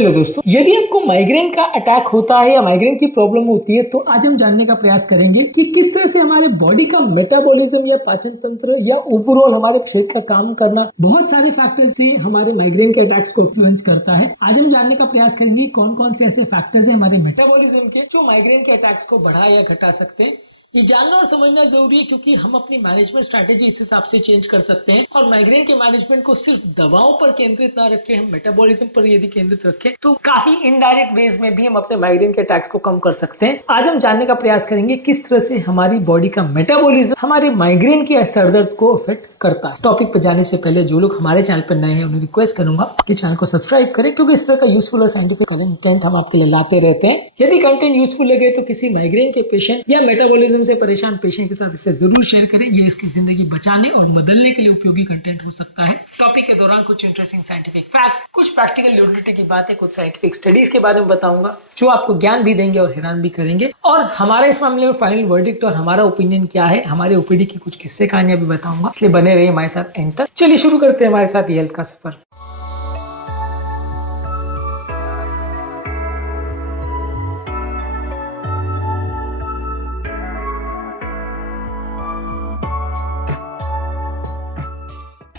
Hello दोस्तों, यदि आपको माइग्रेन का अटैक होता है या माइग्रेन की प्रॉब्लम होती है तो आज हम जानने का प्रयास करेंगे कि किस तरह से हमारे बॉडी का मेटाबॉलिज्म या पाचन तंत्र या ओवरऑल हमारे शरीर का काम करना बहुत सारे फैक्टर्स से हमारे माइग्रेन के अटैक्स को इन्फ्लुएंस करता है। आज हम जानने का प्रयास करेंगे कौन कौन से ऐसे फैक्टर्स है हमारे मेटाबॉलिज्म के जो माइग्रेन के अटैक्स को बढ़ा या घटा सकते हैं। ये जानना और समझना जरूरी है क्योंकि हम अपनी मैनेजमेंट स्ट्रैटेजी इस हिसाब से चेंज कर सकते हैं और माइग्रेन के मैनेजमेंट को सिर्फ दवाओं पर केंद्रित ना रखें, हम मेटाबॉलिज्म पर यदि केंद्रित रखें तो काफी इनडायरेक्ट वेज में भी हम अपने माइग्रेन के अटैक्स को कम कर सकते हैं। आज हम जानने का प्रयास करेंगे किस तरह से हमारी बॉडी का मेटाबॉलिज्म हमारे माइग्रेन के सरदर्द को अफेक्ट करता है। टॉपिक पर जाने से पहले जो लोग हमारे चैनल पर नए हैं उन्हें रिक्वेस्ट करूंगा कि चैनल को सब्सक्राइब करें क्योंकि इस तरह का यूजफुल और साइंटिफिक कंटेंट हम आपके लिए लाते रहते हैं। यदि कंटेंट यूजफुल लगे तो किसी माइग्रेन के पेशेंट या मेटाबॉलिज्म से परेशान पेशेंट के साथ इसे जरूर शेयर करें। ये इसकी जिंदगी बचाने और बदलने के लिए उपयोगी कंटेंट हो सकता है। टॉपिक के दौरान कुछ इंटरेस्टिंग साइंटिफिक फैक्ट्स, कुछ प्रैक्टिकल यूटिलिटी की बातें, कुछ साइंटिफिक स्टडीज के बारे में बताऊंगा जो आपको ज्ञान भी देंगे और हैरान भी करेंगे। और हमारा इस मामले में फाइनल वर्डिक्ट और हमारा ओपिनियन क्या है, हमारे ओपीडी की कुछ किस्से कहानियां भी बताऊंगा, इसलिए बने रहिए हमारे साथ एंड तक। चलिए शुरू करते हैं हमारे साथ ये हेल्थ का सफर।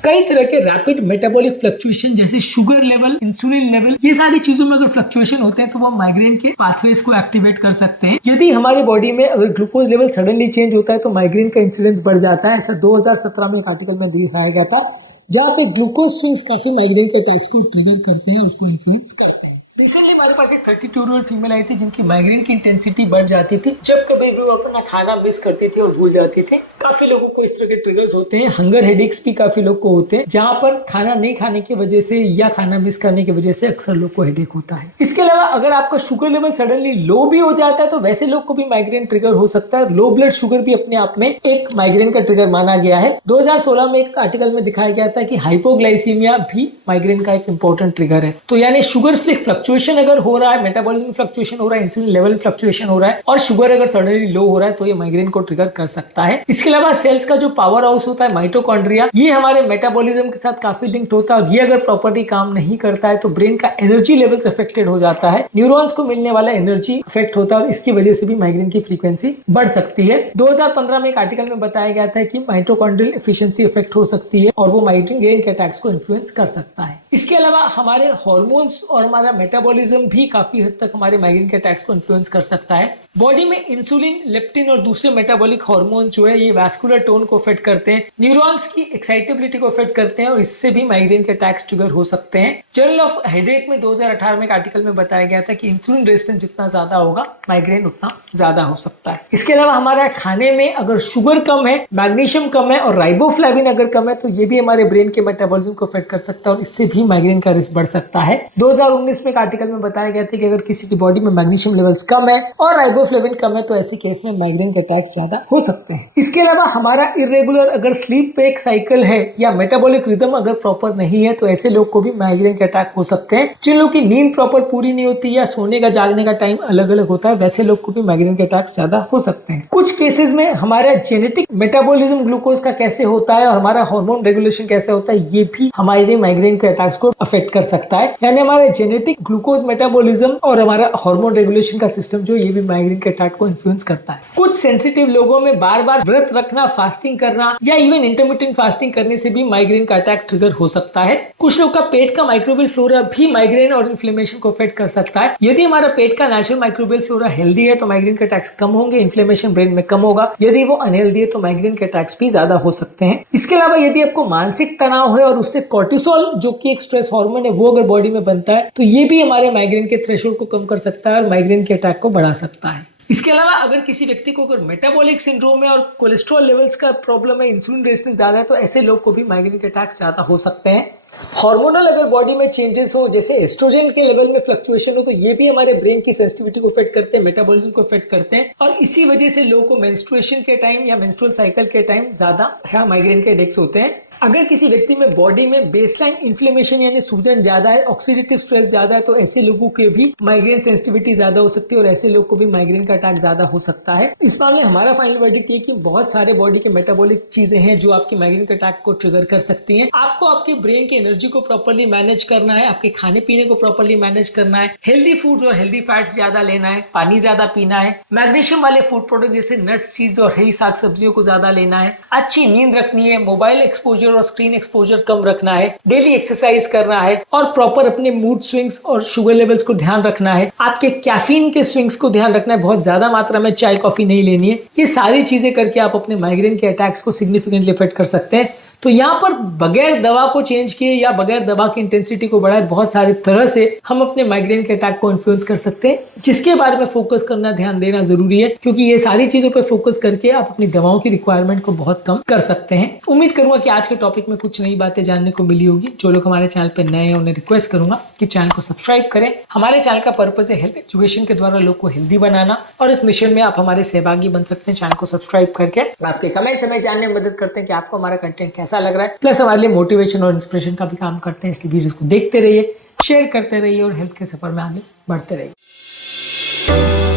कई तरह के रैपिड मेटाबॉलिक फ्लक्चुएशन जैसे शुगर लेवल, इंसुलिन लेवल, ये सारी चीजों में अगर फ्लक्चुएशन होते हैं तो वो माइग्रेन के पाथवेज को एक्टिवेट कर सकते हैं। यदि हमारी बॉडी में अगर ग्लूकोज लेवल सडनली चेंज होता है तो माइग्रेन का इंसिडेंस बढ़ जाता है। ऐसा 2017 में एक आर्टिकल में दिखाया गया था जहाँ पे ग्लूकोज स्विंग्स काफी माइग्रेन के अटैक्स को ट्रिगर करते हैं और उसको इन्फ्लुएंस करते हैं। रिसेंटली हमारे पास एक 32-year-old फीमेल आई थी जिनकी माइग्रेन की इंटेंसिटी बढ़ जाती थी जब कभी भी वो अपना खाना मिस करती थी और भूल जाती थी। काफी लोगों को इस तरह के ट्रिगर्स होते हैं। हंगर हेडेक्स भी काफी लोग को होते हैं जहां पर खाना नहीं खाने की वजह से या खाना मिस करने की वजह से अक्सर लोग को हेडेक होता है। इसके अलावा अगर आपका शुगर लेवल सडनली लो भी हो जाता है तो वैसे लोग को भी माइग्रेन ट्रिगर हो सकता है। लो ब्लड शुगर भी अपने आप में एक माइग्रेन का ट्रिगर माना गया है। 2016 में एक आर्टिकल में दिखाया गया था कि हाइपोग्लाइसीमिया भी माइग्रेन का एक इंपॉर्टेंट ट्रिगर है। तो यानी शुगर फ्लक्चुएशन अगर हो रहा है, मेटाबॉलिज्म फ्लक्चुएशन हो रहा है, इंसुलिन लेवल फ्लक्चुएशन हो रहा है और शुगर अगर सडनली लो हो रहा है तो ये माइग्रेन को ट्रिगर कर सकता है। इसके अलावा सेल्स का जो पावर हाउस होता है माइटोकॉन्ड्रिया, ये हमारे मेटाबॉलिज्म के साथ काफी लिंक्ड होता है और ये अगर प्रॉपर्ली काम नहीं करता है तो ब्रेन का एनर्जी लेवल्स अफेक्टेड हो जाता है। न्यूरॉन्स को मिलने वाला एनर्जी अफेक्ट होता है और इसकी वजह से भी माइग्रेन की फ्रीक्वेंसी बढ़ सकती है। 2015 में एक आर्टिकल में बताया गया था कि माइटोकॉन्ड्रियल एफिशिएंसी अफेक्ट हो सकती है और वो माइग्रेन के अटैक्स को इन्फ्लुएंस कर सकता है। इसके अलावा हमारे हार्मोन्स और हमारा मेटाबॉलिज्म भी काफी हद तक हमारे माइग्रेन के अटैक्स को इन्फ्लुएंस कर सकता है। बॉडी में इंसुलिन, लेप्टिन और दूसरे मेटाबॉलिक हार्मोन जो है ये वैस्कुलर टोन को अफेक्ट करते हैं, न्यूरॉन्स की एक्साइटेबिलिटी को अफेक्ट करते हैं और इससे भी माइग्रेन के अटैक्स ट्रिगर हो सकते हैं। जर्नल ऑफ हेडेक में 2018 में एक आर्टिकल में बताया गया था कि इंसुलिन रेजिस्टेंस जितना ज्यादा होगा माइग्रेन उतना ज्यादा हो सकता है। इसके अलावा हमारे खाने में अगर शुगर कम है, मैग्नीशियम कम है और राइबोफ्लेविन अगर कम है तो ये भी हमारे ब्रेन के मेटाबॉलिज्म को अफेक्ट कर सकता है और इससे भी माइग्रेन का रिस्क बढ़ सकता है। 2019 में एक आर्टिकल में बताया गया था कि अगर किसी की बॉडी में मैग्नीशियम लेवल्स कम है और राइबोफ्लेविन कम है तो ऐसे केस में माइग्रेन के अटैक्स ज्यादा हो सकते हैं। इसके अलावा हमारा इरेगुलर अगर स्लीप वेक साइकिल है या मेटाबॉलिक रिदम अगर प्रॉपर नहीं है तो ऐसे लोग को भी माइग्रेन के अटैक हो सकते हैं। जिन लोग की नींद प्रॉपर पूरी नहीं होती या सोने का जागने का टाइम अलग अलग होता है वैसे लोग को भी माइग्रेन के अटैक्स ज्यादा हो सकते हैं। कुछ केसेस में हमारा जेनेटिक मेटाबॉलिज्म ग्लूकोज का कैसे होता है और हमारा हार्मोन रेगुलेशन कैसे होता है ये भी हमारे माइग्रेन के अटैक्स को अफेक्ट कर सकता है। यानी हमारे जेनेटिक ग्लूकोज मेटाबॉलिज्म और हमारा हार्मोन रेगुलेशन का सिस्टम जो ये भी माइग्रेन के अटैक को इन्फ्लुएंस करता है। कुछ सेंसिटिव लोगों में बार बार व्रत रखना, फास्टिंग करना या इवन इंटरमिटेंट फास्टिंग करने से भी माइग्रेन का अटैक ट्रिगर हो सकता है। कुछ लोग का पेट का माइक्रोबियल फ्लोरा भी माइग्रेन और इन्फ्लेमेशन को अफेक्ट कर सकता है। यदि हमारा पेट का नेचुरल माइक्रोबियल फ्लोरा हेल्दी है तो माइग्रेन के अटैक्स कम होंगे, इन्फ्लेमेशन ब्रेन में कम होगा। यदि वो अनहेल्दी है तो माइग्रेन के अटैक्स भी ज्यादा हो सकते हैं। इसके अलावा यदि आपको मानसिक तनाव है और उससे कॉर्टिसोल जो कि एक स्ट्रेस हार्मोन है वो अगर बॉडी में बनता है तो ये भी हमारे माइग्रेन के थ्रेशोल्ड को कम कर सकता है और माइग्रेन के अटैक को बढ़ा सकता है। इसके अलावा अगर किसी व्यक्ति को अगर मेटाबॉलिक सिंड्रोम है और कोलेस्ट्रॉल लेवल्स का प्रॉब्लम है, इंसुलिन रेजिस्टेंस ज्यादा है तो ऐसे लोग को भी माइग्रेन के अटैक्स ज्यादा हो सकते हैं। हार्मोनल अगर बॉडी में चेंजेस हो जैसे एस्ट्रोजन के लेवल में फ्लक्चुएशन हो तो ये भी हमारे ब्रेन की सेंसिटिविटी को अफेक्ट करते हैं, मेटाबॉलिज्म को अफेक्ट करते हैं और इसी वजह से लोगों को मेंस्ट्रुएशन के टाइम या मेंस्ट्रुअल साइकिल के टाइम ज्यादा माइग्रेन के हेडेक्स होते हैं। अगर किसी व्यक्ति में बॉडी में बेसलाइन इन्फ्लेमेशन यानी सूजन ज्यादा है, ऑक्सीडेटिव स्ट्रेस ज्यादा है तो ऐसे लोगों के भी माइग्रेन सेंसिटिविटी ज्यादा हो सकती है और ऐसे लोग को भी माइग्रेन का अटैक ज्यादा हो सकता है। इस मामले हमारा फाइनल वर्डिक्ट ये कि बहुत सारे बॉडी के मेटाबॉलिक चीजें हैं जो आपके माइग्रेन के अटैक को ट्रिगर कर सकती हैं। आपको आपके ब्रेन के एनर्जी को प्रॉपर्ली मैनेज करना है, आपके खाने पीने को प्रॉपर्ली मैनेज करना है, हेल्दी फूड्स और हेल्दी फैट्स ज्यादा लेना है, पानी ज्यादा पीना है, मैग्नीशियम वाले फूड प्रोडक्ट जैसे नट्स, सीड्स और हरी साग सब्जियों को ज्यादा लेना है, अच्छी नींद रखनी है, मोबाइल एक्सपोजर और स्क्रीन एक्सपोजर कम रखना है, डेली एक्सरसाइज करना है और प्रॉपर अपने मूड स्विंग्स और शुगर लेवल्स को ध्यान रखना है। आपके कैफीन के स्विंग्स को ध्यान रखना है, बहुत ज्यादा मात्रा में चाय कॉफी नहीं लेनी है। ये सारी चीजें करके आप अपने माइग्रेन के अटैक्स को सिग्निफिकेंटली इफेक्ट कर सकते हैं। तो यहाँ पर बगैर दवा को चेंज किए या बगैर दवा की इंटेंसिटी को बढ़ाए बहुत सारे तरह से हम अपने माइग्रेन के अटैक को इन्फ्लुएंस कर सकते हैं, जिसके बारे में फोकस करना, ध्यान देना जरूरी है, क्योंकि ये सारी चीजों पर फोकस करके आप अपनी दवाओं की रिक्वायरमेंट को बहुत कम कर सकते हैं। उम्मीद करूंगा कि आज के टॉपिक में कुछ नई बातें जानने को मिली होगी। जो लोग हमारे चैनल पर नए हैं उन्हें रिक्वेस्ट करूंगा कि चैनल को सब्सक्राइब करें। हमारे चैनल का पर्पज है हेल्थ एजुकेशन के द्वारा लोग को हेल्दी बनाना, और इस मिशन में आप हमारे सहभागी बन सकते हैं चैनल को सब्सक्राइब करके। आपके कमेंट्स हमें जानने में मदद करते हैं कि आपको हमारा कंटेंट कैसा लग रहा है, प्लस हमारे लिए मोटिवेशन और इंस्पिरेशन का भी काम करते हैं। इसलिए वीडियोस को देखते रहिए, शेयर करते रहिए और हेल्थ के सफर में आगे बढ़ते रहिए।